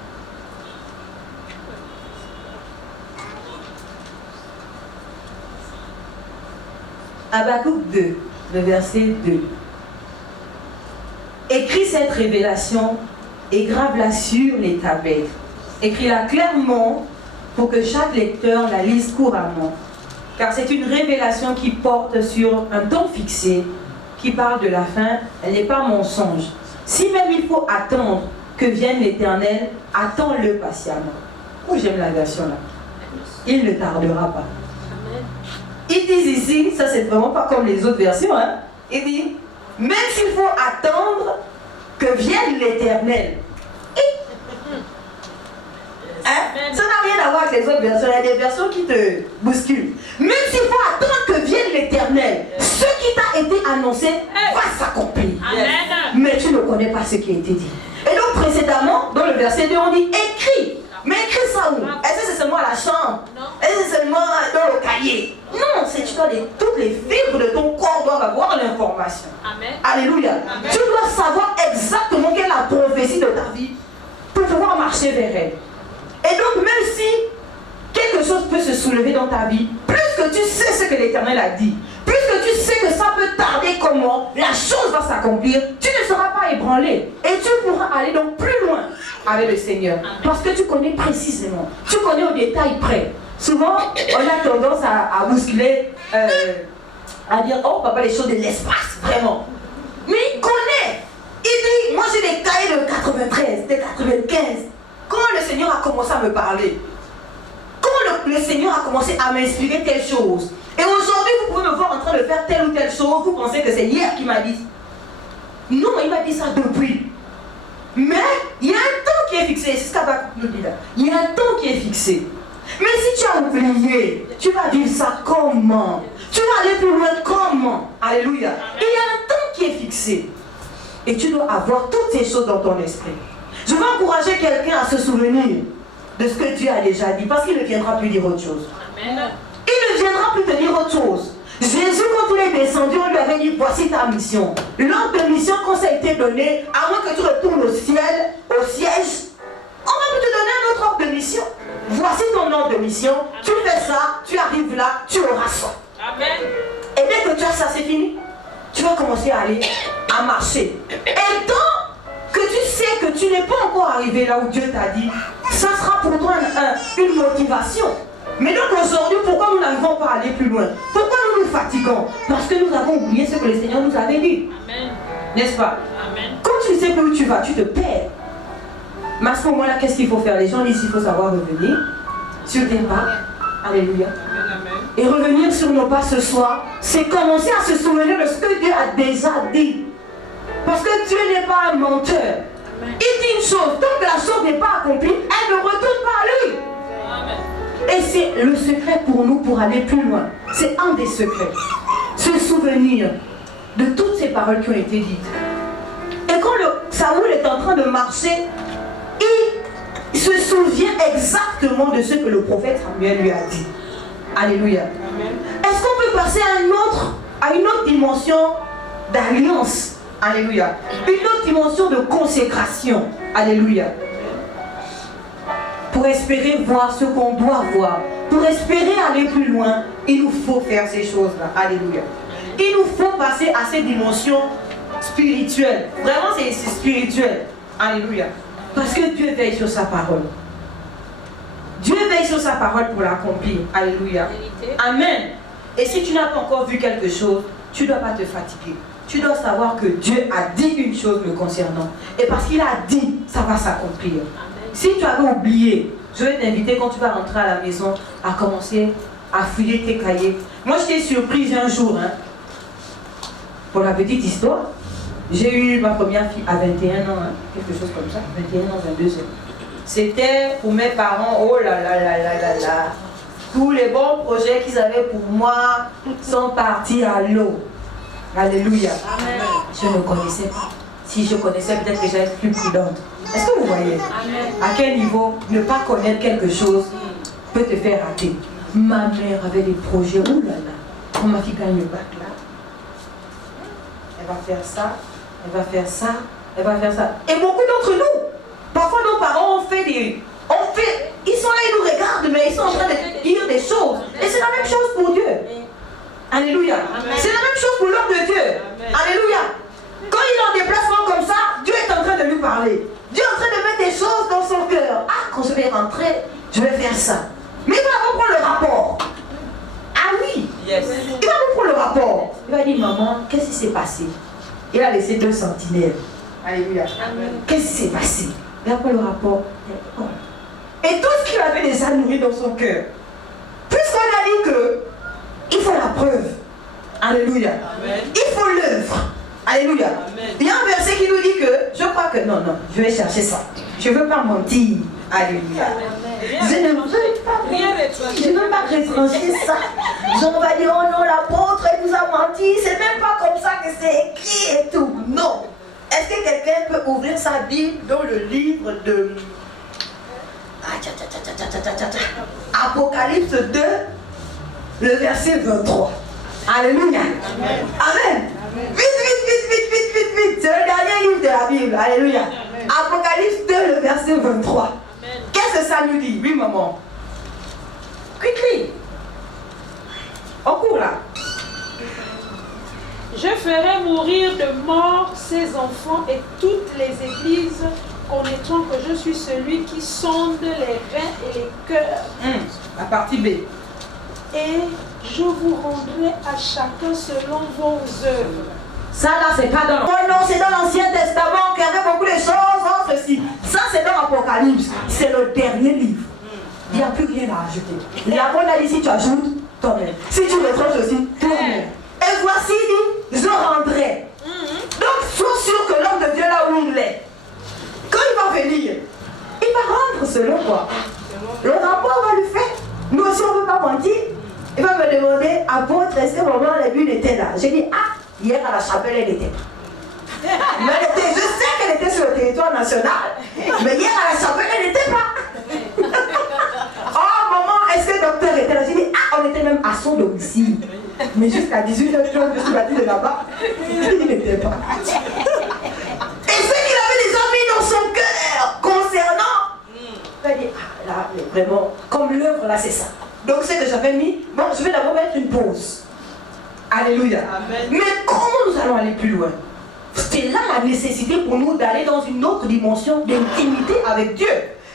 Habakkuk 2, le verset 2. Écris cette révélation et grave-la sur les tablettes. Écris-la clairement pour que chaque lecteur la lise couramment. Car c'est une révélation qui porte sur un temps fixé, qui parle de la fin, elle n'est pas mensonge. Si même il faut attendre que vienne l'Éternel, attends-le patiemment. Oh, j'aime la version là. Il ne tardera pas. Amen. Ils disent ici, ça c'est vraiment pas comme les autres versions, hein. Il dit, même s'il faut attendre que vienne l'Éternel. Hein? Ça n'a rien à voir avec les autres versions. Il y a des versions qui te bousculent. Même s'il faut attendre que vienne l'Éternel, ce qui t'a été annoncé va s'accomplir. Mais tu ne connais pas ce qui a été dit. Et donc précédemment, dans le verset 2, on dit écris. Mais écris ça où? Est-ce que c'est seulement à la chambre? Est-ce que c'est seulement dans le cahier? Non, c'est tu dois toutes les fibres de ton corps doivent avoir l'information. Alléluia. Amen. Tu dois savoir exactement quelle est la prophétie de ta vie pour pouvoir marcher vers elle. Et donc même si quelque chose peut se soulever dans ta vie, plus que tu sais ce que l'Éternel a dit, plus que tu sais que ça peut tarder comment, la chose va s'accomplir, tu ne seras pas ébranlé. Et tu pourras aller donc plus loin avec le Seigneur. Parce que tu connais précisément, tu connais au détail près. Souvent, on a tendance à bousculer, à dire, oh papa, les choses de l'espace, vraiment. Mais il connaît. Il dit, moi j'ai des cahiers de 93, de 95. Comment le Seigneur a commencé à me parler? Comment le Seigneur a commencé à m'inspirer telle chose? Et aujourd'hui, vous pouvez me voir en train de faire telle ou telle chose. Vous pensez que c'est hier qu'il m'a dit. Non, il m'a dit ça depuis. Mais il y a un temps qui est fixé. C'est ce qu'Habakkuk nous dit là. Il y a un temps qui est fixé. Mais si tu as oublié, tu vas vivre ça comment? Tu vas aller plus loin comment? Alléluia. Il y a un temps qui est fixé. Et tu dois avoir toutes ces choses dans ton esprit. Je veux encourager quelqu'un à se souvenir de ce que Dieu a déjà dit. Parce qu'il ne viendra plus dire autre chose. Amen. Il ne viendra plus te dire autre chose. Jésus, quand il est descendu, on lui avait dit, voici ta mission. L'ordre de mission qu'on s'est été donné, à moins que tu retournes au ciel, au siège, on va plus te donner un autre ordre de mission. Voici ton ordre de mission. Amen. Tu fais ça, tu arrives là, tu auras ça. Amen. Et dès que tu as ça, c'est fini. Tu vas commencer à aller, à marcher. Et tant que tu sais que tu n'es pas encore arrivé là où Dieu t'a dit, ça sera pour toi une motivation. Mais donc aujourd'hui, pourquoi nous n'arrivons pas à aller plus loin? Pourquoi nous nous fatiguons? Parce que nous avons oublié ce que le Seigneur nous avait dit. Amen. N'est-ce pas? Amen. Quand tu ne sais plus où tu vas, tu te perds. Mais à ce moment-là, qu'est-ce qu'il faut faire? Les gens disent qu'il faut savoir revenir sur tes pas. Alléluia. Amen. Et revenir sur nos pas ce soir, c'est commencer à se souvenir de ce que Dieu a déjà dit. Parce que Dieu n'est pas un menteur. Amen. Il dit une chose, tant que la chose n'est pas accomplie, elle ne retourne pas à lui. Amen. Et c'est le secret pour nous pour aller plus loin. C'est un des secrets. Se souvenir de toutes ces paroles qui ont été dites. Et quand Saoul est en train de marcher, il se souvient exactement de ce que le prophète Samuel lui a dit. Alléluia. Est-ce qu'on peut passer à une autre dimension d'alliance? Alléluia. Une autre dimension de consécration. Alléluia. Pour espérer voir ce qu'on doit voir, pour espérer aller plus loin, il nous faut faire ces choses-là. Alléluia. Il nous faut passer à ces dimensions spirituelles. Vraiment, c'est spirituel. Alléluia. Parce que Dieu veille sur sa parole. Dieu veille sur sa parole pour l'accomplir. Alléluia. Amen. Et si tu n'as pas encore vu quelque chose, tu ne dois pas te fatiguer. Tu dois savoir que Dieu a dit une chose le concernant. Et parce qu'il a dit, ça va s'accomplir. Si tu avais oublié, je vais t'inviter quand tu vas rentrer à la maison à commencer à fouiller tes cahiers. Moi, j'étais surprise un jour. Pour la petite histoire, j'ai eu ma première fille à 21 ans. Quelque chose comme ça. 21 ans, 22 ans. C'était pour mes parents, oh là là là là là là. Tous les bons projets qu'ils avaient pour moi sont partis à l'eau. Alléluia. Amen. Je ne connaissais pas. Si je connaissais, peut-être que j'allais être plus prudente. Est-ce que vous voyez? Amen. À quel niveau ne pas connaître quelque chose peut te faire rater? Ma mère avait des projets. Oh là là. Quand ma fille gagne le bac là, elle va faire ça, elle va faire ça, elle va faire ça. Et beaucoup d'entre nous, parfois nos parents ont fait des... ils sont là, ils nous regardent, mais ils sont en train de dire des choses. Et c'est la même chose pour Dieu. Alléluia. C'est la même chose pour l'homme de Dieu. Amen. Alléluia. Quand il est en déplacement comme ça, Dieu est en train de lui parler. Dieu est en train de mettre des choses dans son cœur. Ah, quand je vais rentrer, je vais faire ça. Mais il va vous prendre le rapport. Ah oui. Yes. Il va vous prendre le rapport. Il va dire, maman, qu'est-ce qui s'est passé? Il a laissé 2 sentinelles. Alléluia. Qu'est-ce qui s'est passé? Il va prendre le rapport. Et tout ce qu'il avait déjà nourri dans son cœur. Puisqu'on a dit que il faut la preuve. Alléluia. Amen. Il faut l'œuvre. Alléluia. Amen. Il y a un verset qui nous dit que, je crois que, non, je vais chercher ça. Je ne veux pas mentir. Alléluia. Amen. Je ne veux pas retrancher ça. On va dire, oh non, l'apôtre, il nous a menti. C'est même pas comme ça que c'est écrit et tout. Non. Est-ce que quelqu'un peut ouvrir sa Bible dans le livre de Apocalypse 2, le verset 23. Alléluia. Amen. Amen. Vite. C'est le dernier livre de la Bible. Alléluia. Amen. Apocalypse 2, le verset 23. Qu'est-ce que ça nous dit? Oui, maman. Quickly. On court là. Je ferai mourir de mort ses enfants et toutes les églises, connaîtront que je suis celui qui sonde les reins et les cœurs. La partie B. Et je vous rendrai à chacun selon vos œuvres. Ça là, c'est pas dans... Oh non, c'est dans l'Ancien Testament qu'il y avait beaucoup de choses. Oh, ceci. Ça, c'est dans l'Apocalypse. C'est le dernier livre. Il n'y a plus rien à ajouter. La bonne année, si tu ajoutes, toi-même. Si tu retranches aussi, toi-même. Et voici, je rendrai. Donc, sois sûr que l'homme de Dieu, là où il est, quand il va venir, il va rendre selon quoi? Le rapport va lui faire. Nous aussi, on ne veut pas mentir. Il va me demander, apôtre, est-ce que vraiment la Bible était là? J'ai dit, ah, hier à la chapelle, elle n'était pas. Mais je sais qu'elle était sur le territoire national. Mais hier à la chapelle, elle n'était pas. Oh, maman, est-ce que le docteur était là? J'ai dit, ah, on était même à son domicile. Mais jusqu'à 18h30, je suis partie de là-bas. Il n'était pas. Et ce qu'il avait déjà mis dans son cœur concernant, il a dit, ah, là, vraiment, comme l'œuvre, là, c'est ça. Donc, c'est que j'avais mis, bon, je vais d'abord mettre une pause. Alléluia. Amen. Mais comment nous allons aller plus loin? C'est là la nécessité pour nous d'aller dans une autre dimension d'intimité avec Dieu.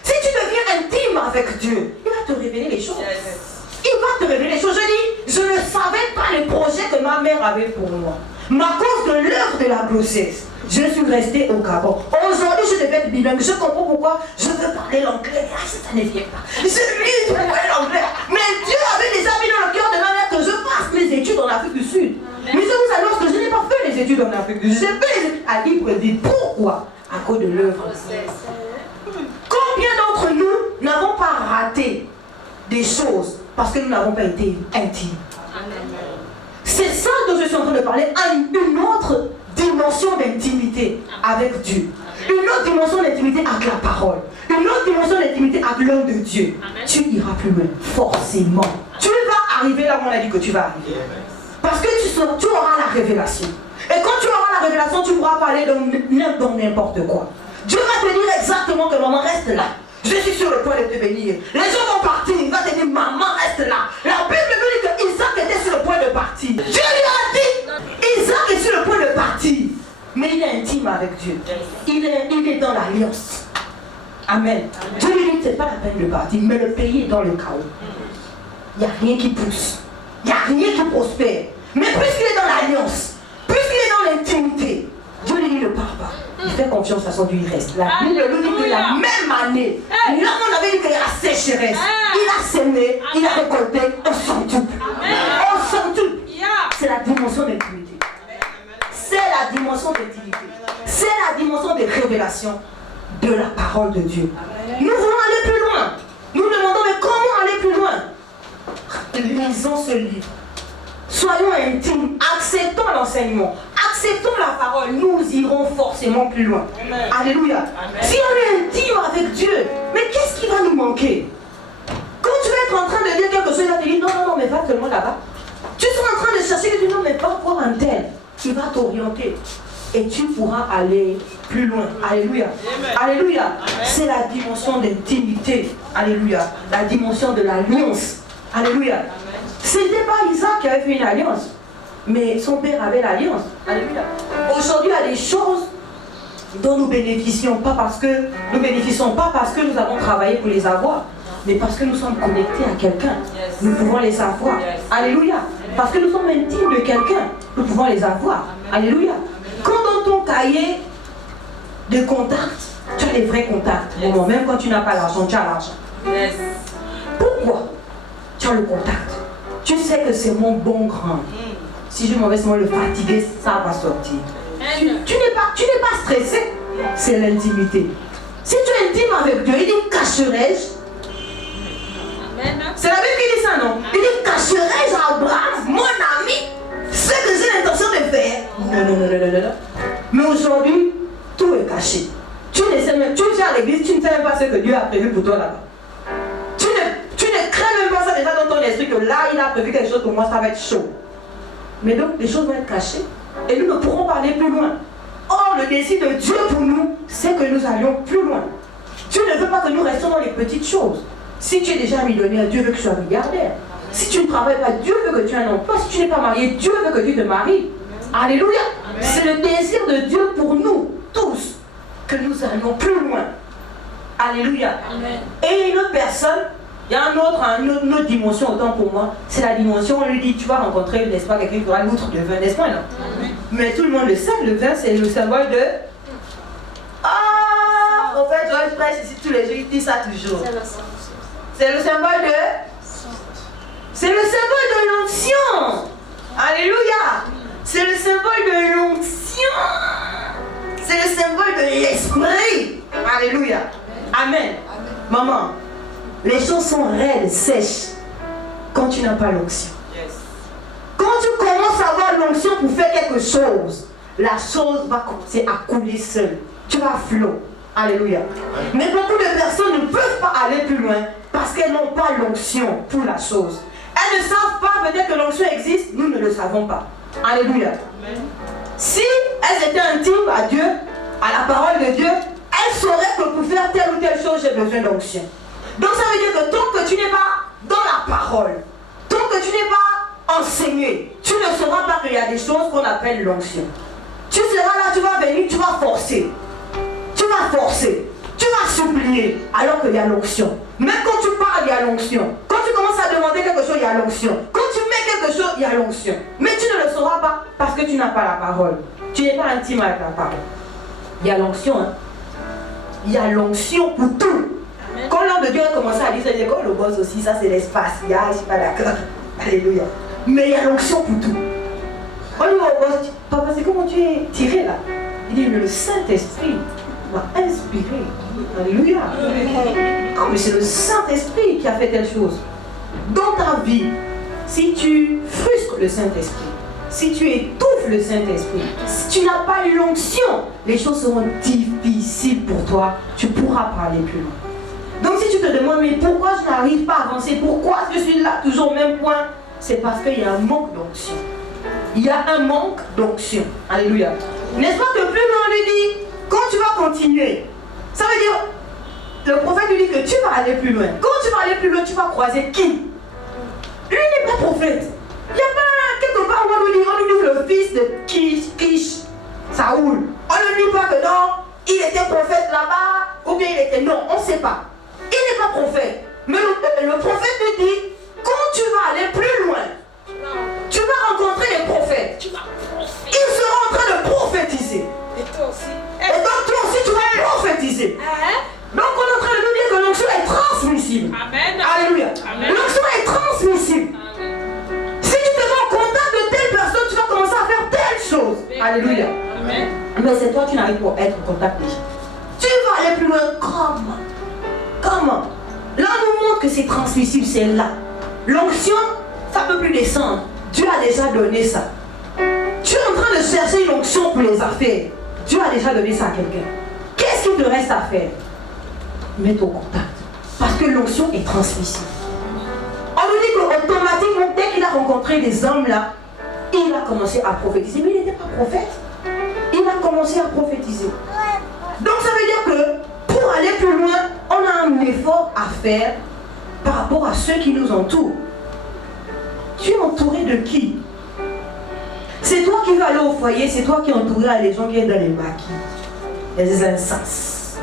Si tu deviens intime avec Dieu, il va te révéler les choses. Il va te révéler les choses. Je dis, je ne savais pas les projets que ma mère avait pour moi. Mais à cause de l'heure de la grossesse, je suis restée au Gabon. Aujourd'hui, je devais être bilingue. Je comprends pourquoi je veux parler l'anglais. Ah, ça ne vient pas. Je veux parler l'anglais. Mais Dieu avait déjà mis dans le cœur de ma mère que je fasse mes études en Afrique du Sud. Mais je vous annonce que je n'ai pas fait les études en Afrique du Sud. J'ai fait les études à Libreville. Pourquoi? À cause de l'œuvre. Combien d'entre nous n'avons pas raté des choses parce que nous n'avons pas été intimes? C'est ça dont je suis en train de parler, à une autre dimension d'intimité avec Dieu. Une autre dimension d'intimité avec la parole. Une autre dimension d'intimité avec l'homme de Dieu. Amen. Tu iras plus loin, forcément. Tu vas arriver là où on a dit que tu vas arriver. Parce que tu auras la révélation. Et quand tu auras la révélation, tu pourras parler dans n'importe quoi. Dieu va te dire exactement que maman reste là. Je suis sur le point de te bénir. Les gens vont partir. Il va te dire, maman reste là. La Bible nous dit qu'Isaac était sur le point de partir. Dieu lui a dit, Isaac est sur le point de partir. Mais il est intime avec Dieu. Il est dans l'alliance. Amen. Dieu lui dit, c'est pas la peine de partir, mais le pays est dans le chaos. Il n'y a rien qui pousse. Il n'y a rien qui prospère. Mais puisqu'il est dans l'alliance, puisqu'il est dans l'intimité, Dieu lui dit ne part pas. Il fait confiance à son Dieu, il reste. La Bible nous dit que la même année, là on avait dit qu'il y a la sécheresse. Il a semé, il a récolté au centuple. Au centuple. C'est la dimension d'intimité. C'est la dimension d'intimité. C'est la dimension de révélation de la parole de Dieu. Nous voulons aller plus loin. Nous demandons, mais comment aller plus loin? Lisons ce livre. Soyons intimes, acceptons l'enseignement, acceptons la parole, nous irons forcément plus loin. Amen. Alléluia. Amen. Si on est intime avec Dieu, mais qu'est-ce qui va nous manquer? Quand tu vas être en train de dire quelque chose, il va te dire non, mais va seulement là-bas. Tu seras en train de chercher que tu dis non, mais pas voir un tel. Il va t'orienter et tu pourras aller plus loin. Alléluia. Amen. Alléluia. C'est la dimension d'intimité. Alléluia. La dimension de l'alliance. Alléluia. Ce n'était pas Isaac qui avait fait une alliance, mais son père avait l'alliance. Alléluia. Aujourd'hui, il y a des choses dont nous bénéficions pas parce que nous avons travaillé pour les avoir, mais parce que nous sommes connectés à quelqu'un. Nous pouvons les avoir. Alléluia. Parce que nous sommes intimes de quelqu'un, nous pouvons les avoir. Alléluia. Quand dans ton cahier de contacts, tu as les vrais contacts. Bon, même quand tu n'as pas l'argent, tu as l'argent. Pourquoi tu as le contact? Tu sais que c'est mon bon grand. Si je m'en vais seulement le fatiguer, ça va sortir. Tu n'es pas stressé. C'est l'intimité. Si tu es intime avec Dieu, il dit cacherai-je. C'est la Bible qui dit ça, non? Il dit cacherai-je à Abraham, mon ami, ce que j'ai l'intention de faire. Non. Mais aujourd'hui, tout est caché. Tu ne sais même, tu viens à l'église, tu ne sais même pas ce que Dieu a prévu pour toi là-bas. Tu ne crains même pas ça déjà dans ton esprit que là, il a prévu quelque chose pour moi, ça va être chaud. Mais donc, les choses vont être cachées et nous ne pourrons pas aller plus loin. Or, le désir de Dieu pour nous, c'est que nous allions plus loin. Dieu ne veut pas que nous restions dans les petites choses. Si tu es déjà millionnaire, Dieu veut que tu sois milliardaire. Si tu ne travailles pas, Dieu veut que tu aies un emploi. Si tu n'es pas marié, Dieu veut que tu te maries. Alléluia. C'est le désir de Dieu pour nous, tous, que nous allions plus loin. Alléluia. Amen. Et une autre personne, il y a une autre dimension autant pour moi, c'est la dimension, on lui dit, tu vas rencontrer, n'est-ce pas, quelqu'un qui aura l'outre de vin, n'est-ce pas, non? Mais tout le monde le sait, le vin, c'est le symbole de... Ah, en fait, Joël prêche ici tous les jours, il dit ça toujours. C'est le symbole de... C'est le symbole de l'onction. Alléluia. C'est le symbole de l'onction. C'est le symbole de l'esprit. Alléluia. Amen. Maman, les choses sont raides, sèches, quand tu n'as pas l'onction. Quand tu commences à avoir l'onction pour faire quelque chose, la chose va commencer à couler seule. Tu vas à flot. Alléluia. Mais beaucoup de personnes ne peuvent pas aller plus loin parce qu'elles n'ont pas l'onction pour la chose. Elles ne savent pas, peut-être que l'onction existe, nous ne le savons pas. Alléluia. Si elles étaient intimes à Dieu, à la parole de Dieu, elles sauraient que pour faire telle ou telle chose, j'ai besoin d'onction. Donc ça veut dire que tant que tu n'es pas dans la parole, tant que tu n'es pas enseigné, tu ne sauras pas qu'il y a des choses qu'on appelle l'onction. Tu seras là, tu vas venir, tu vas forcer. Tu vas forcer, tu vas supplier alors qu'il y a l'onction. Même quand tu parles, il y a l'onction. Quand tu commences à demander quelque chose, il y a l'onction. Quand tu mets quelque chose, il y a l'onction. Mais tu ne le sauras pas parce que tu n'as pas la parole. Tu n'es pas intime avec la parole. Il y a l'onction. Hein? Il y a l'onction pour tout. Quand l'homme de Dieu a commencé à dire, c'est comme le boss aussi, ça c'est l'espace. Je ne suis pas d'accord. Alléluia. Mais il y a l'onction pour tout. On lui dit au boss, papa, c'est comment tu es tiré là? Il dit, le Saint-Esprit m'a inspiré. Alléluia. Ah, mais c'est le Saint-Esprit qui a fait telle chose. Dans ta vie, si tu frustres le Saint-Esprit, si tu étouffes le Saint-Esprit, si tu n'as pas l'onction, les choses seront difficiles pour toi. Tu ne pourras pas aller plus loin. Donc si tu te demandes, mais pourquoi je n'arrive pas à avancer? Pourquoi je suis là toujours au même point? C'est parce qu'il y a un manque d'onction. Il y a un manque d'onction. Alléluia. N'est-ce pas que plus loin on lui dit, quand tu vas continuer, ça veut dire, le prophète lui dit que tu vas aller plus loin. Quand tu vas aller plus loin, tu vas croiser qui? Lui n'est pas prophète. Il n'y a pas quelque part où on lui dit le fils de Kish, Saoul. On ne dit pas que non, il était prophète là-bas, ou bien il était non. On Alléluia. Amen. Mais c'est toi qui n'arrives pas à être en contact déjà. Tu vas aller plus loin. Comment? Là, on nous montre que c'est transmissible, c'est là. L'onction, ça ne peut plus descendre. Dieu a déjà donné ça. Tu es en train de chercher une onction pour les affaires. Dieu a déjà donné ça à quelqu'un. Qu'est-ce qu'il te reste à faire? Mets-toi au contact. Parce que l'onction est transmissible. On nous dit qu'automatiquement, dès qu'il a rencontré les hommes là, il a commencé à prophétiser. Mais il n'était pas prophète. Il a commencé à prophétiser. Donc ça veut dire que pour aller plus loin, on a un effort à faire par rapport à ceux qui nous entourent. Tu es entouré de qui? C'est toi qui vas aller au foyer, c'est toi qui es entouré à les gens qui sont dans les maquis, les incenses.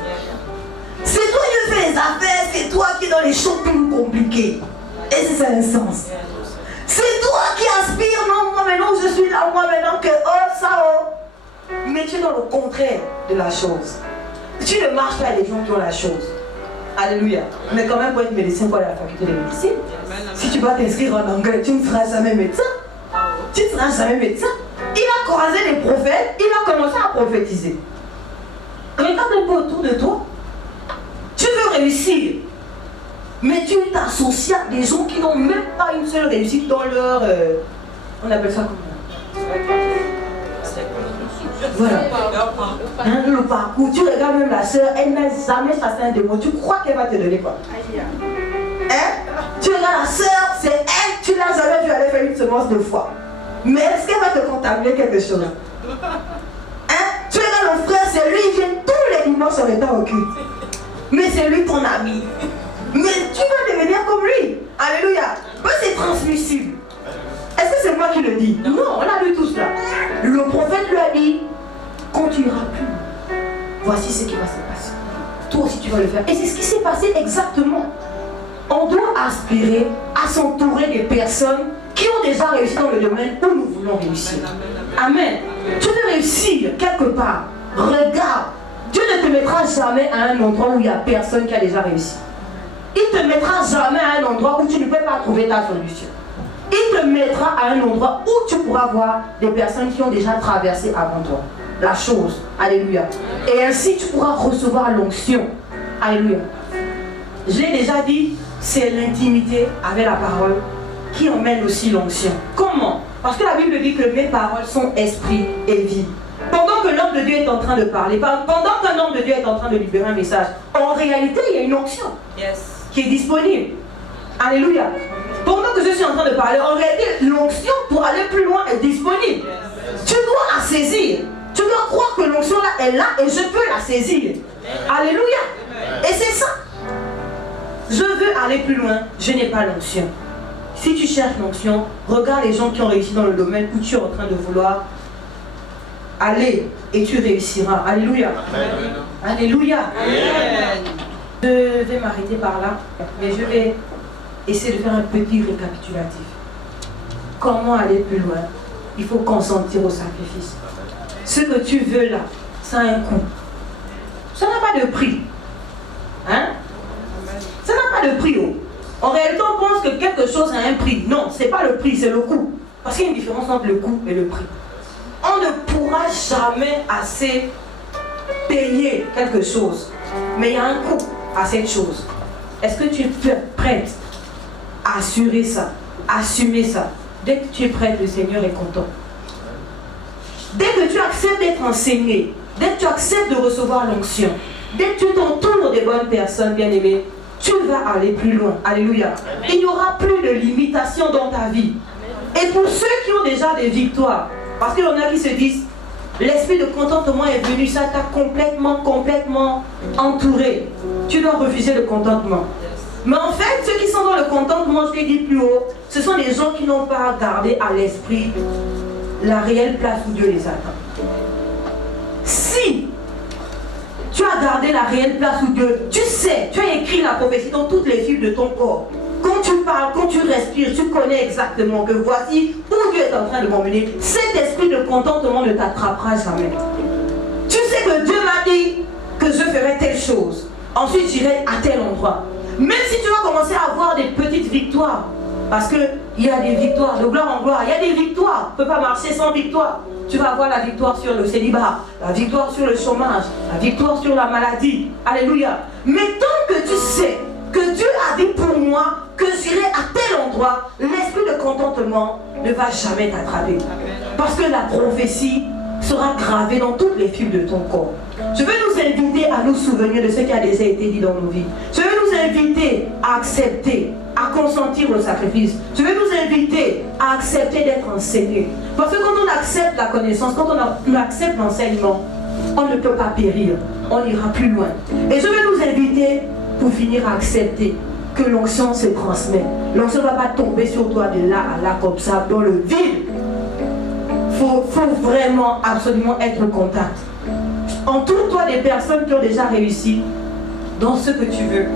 C'est toi qui fais les affaires, c'est toi qui es dans les shopping compliqués. Et c'est ça l'incense. C'est toi qui aspires, non, moi maintenant je suis là, moi maintenant que oh ça oh. Mais tu es dans le contraire de la chose. Tu ne marches pas avec les gens qui ont la chose. Alléluia. Mais quand même pour être médecin, il faut aller à la faculté de médecine. Si tu vas t'inscrire en anglais, tu ne seras jamais médecin. Tu ne seras jamais médecin. Il a croisé les prophètes, il a commencé à prophétiser. Regarde un peu autour de toi. Tu veux réussir. Mais tu t'associes à des gens qui n'ont même pas une seule réussite dans leur... on appelle ça comment? Voilà. Hein, le parcours. Tu regardes même la soeur, elle n'a jamais chassé un démon. Tu crois qu'elle va te donner quoi? Hein? Tu regardes la soeur, c'est elle, tu l'as jamais vu aller faire une semence de foi. Mais est-ce qu'elle va te contaminer quelque chose? Hein? Tu regardes le frère, c'est lui, il vient tous les dimanches en étant au culte. Mais c'est lui ton ami. Mais tu vas devenir comme lui. Alléluia. Mais c'est transmissible. Est-ce que c'est moi qui le dis? Non, on a lu tout cela. Le prophète lui a dit, quand tu iras plus, voici ce qui va se passer. Toi aussi tu vas le faire. Et c'est ce qui s'est passé exactement. On doit aspirer à s'entourer des personnes qui ont déjà réussi dans le domaine où nous voulons réussir. Amen. Tu veux réussir quelque part. Regarde. Dieu ne te mettra jamais à un endroit où il n'y a personne qui a déjà réussi. Il ne te mettra jamais à un endroit où tu ne peux pas trouver ta solution. Il te mettra à un endroit où tu pourras voir des personnes qui ont déjà traversé avant toi la chose. Alléluia. Et ainsi tu pourras recevoir l'onction. Alléluia. Je l'ai déjà dit, c'est l'intimité avec la parole qui emmène aussi l'onction. Comment? Parce que la Bible dit que mes paroles sont esprit et vie. Pendant que l'homme de Dieu est en train de parler, pendant qu'un homme de Dieu est en train de libérer un message, en réalité, il y a une onction qui est disponible. Alléluia. Pendant que je suis en train de parler, en réalité, l'onction pour aller plus loin est disponible. Tu dois la saisir. Tu dois croire que l'onction là est là et je peux la saisir. Alléluia. Et c'est ça. Je veux aller plus loin, je n'ai pas l'onction. Si tu cherches l'onction, regarde les gens qui ont réussi dans le domaine où tu es en train de vouloir aller et tu réussiras. Alléluia. Amen. Alléluia. Amen. Je vais m'arrêter par là, mais je vais essayer de faire un petit récapitulatif. Comment aller plus loin? Il faut consentir au sacrifice. Ce que tu veux là, ça a un coût. Ça n'a pas de prix. Hein? Ça n'a pas de prix. Oh. En réalité, on pense que quelque chose a un prix. Non, ce n'est pas le prix, c'est le coût. Parce qu'il y a une différence entre le coût et le prix. On ne pourra jamais assez payer quelque chose. Mais il y a un coût à cette chose. Est-ce que tu es prête à assurer ça, assumer ça? Dès que tu es prête, le Seigneur est content. Dès que tu acceptes d'être enseigné, dès que tu acceptes de recevoir l'onction, dès que tu t'entoures des bonnes personnes, bien-aimées, tu vas aller plus loin. Alléluia. Il n'y aura plus de limitation dans ta vie. Et pour ceux qui ont déjà des victoires, parce qu'il y en a qui se disent, l'esprit de contentement est venu, ça t'a complètement entouré. Tu dois refuser le contentement. Mais en fait, ceux qui sont dans le contentement, je l'ai dit plus haut, ce sont des gens qui n'ont pas gardé à l'esprit la réelle place où Dieu les attend. Si tu as gardé la réelle place où Dieu, tu sais, tu as écrit la prophétie dans toutes les fibres de ton corps. Quand tu parles, quand tu respires, tu connais exactement que voici où Dieu est en train de m'emmener. Cet esprit de contentement ne t'attrapera jamais. Tu sais que Dieu m'a dit que je ferai telle chose. Ensuite, j'irai à tel endroit. Même si tu vas commencer à avoir des petites victoires, Parce qu'il y a des victoires, de gloire en gloire. Il y a des victoires. Tu ne peux pas marcher sans victoire. Tu vas avoir la victoire sur le célibat, la victoire sur le chômage, la victoire sur la maladie. Alléluia. Mais tant que tu sais que Dieu a dit pour moi que j'irai à tel endroit, l'esprit de contentement ne va jamais t'attraper. Parce que la prophétie sera gravée dans toutes les fibres de ton corps. Je veux nous inviter à nous souvenir de ce qui a déjà été dit dans nos vies. Je veux nous inviter à accepter, à consentir au sacrifice. Je veux nous inviter à accepter d'être enseigné. Parce que quand on accepte la connaissance, quand on accepte l'enseignement, on ne peut pas périr. On ira plus loin. Et je veux nous inviter, pour finir, à accepter que l'onction se transmet. L'onction ne va pas tomber sur toi de là à là comme ça, dans le vide. Faut vraiment, absolument être au contact. Entoure-toi des personnes qui ont déjà réussi dans ce que tu veux.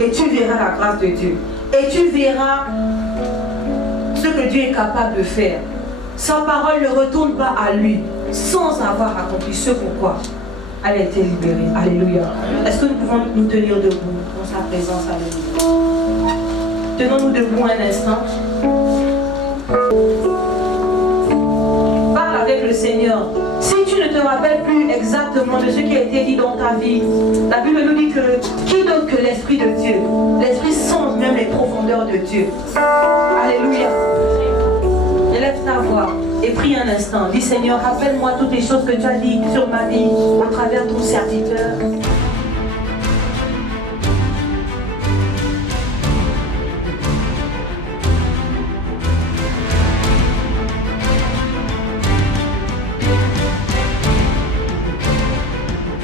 Et tu verras la grâce de Dieu. Et tu verras ce que Dieu est capable de faire. Sa parole ne retourne pas à lui sans avoir accompli ce pourquoi elle a été libérée. Alléluia. Est-ce que nous pouvons nous tenir debout dans sa présence? Alléluia. Tenons-nous debout un instant. Parle avec le Seigneur. Si tu ne te rappelles plus exactement de ce qui a été dit dans ta vie, la Bible nous dit que qui d'autre que l'Esprit de Dieu? L'Esprit sonde même les profondeurs de Dieu. Alléluia. Élève ta voix et prie un instant. Dis Seigneur, rappelle-moi toutes les choses que tu as dites sur ma vie au travers de ton serviteur.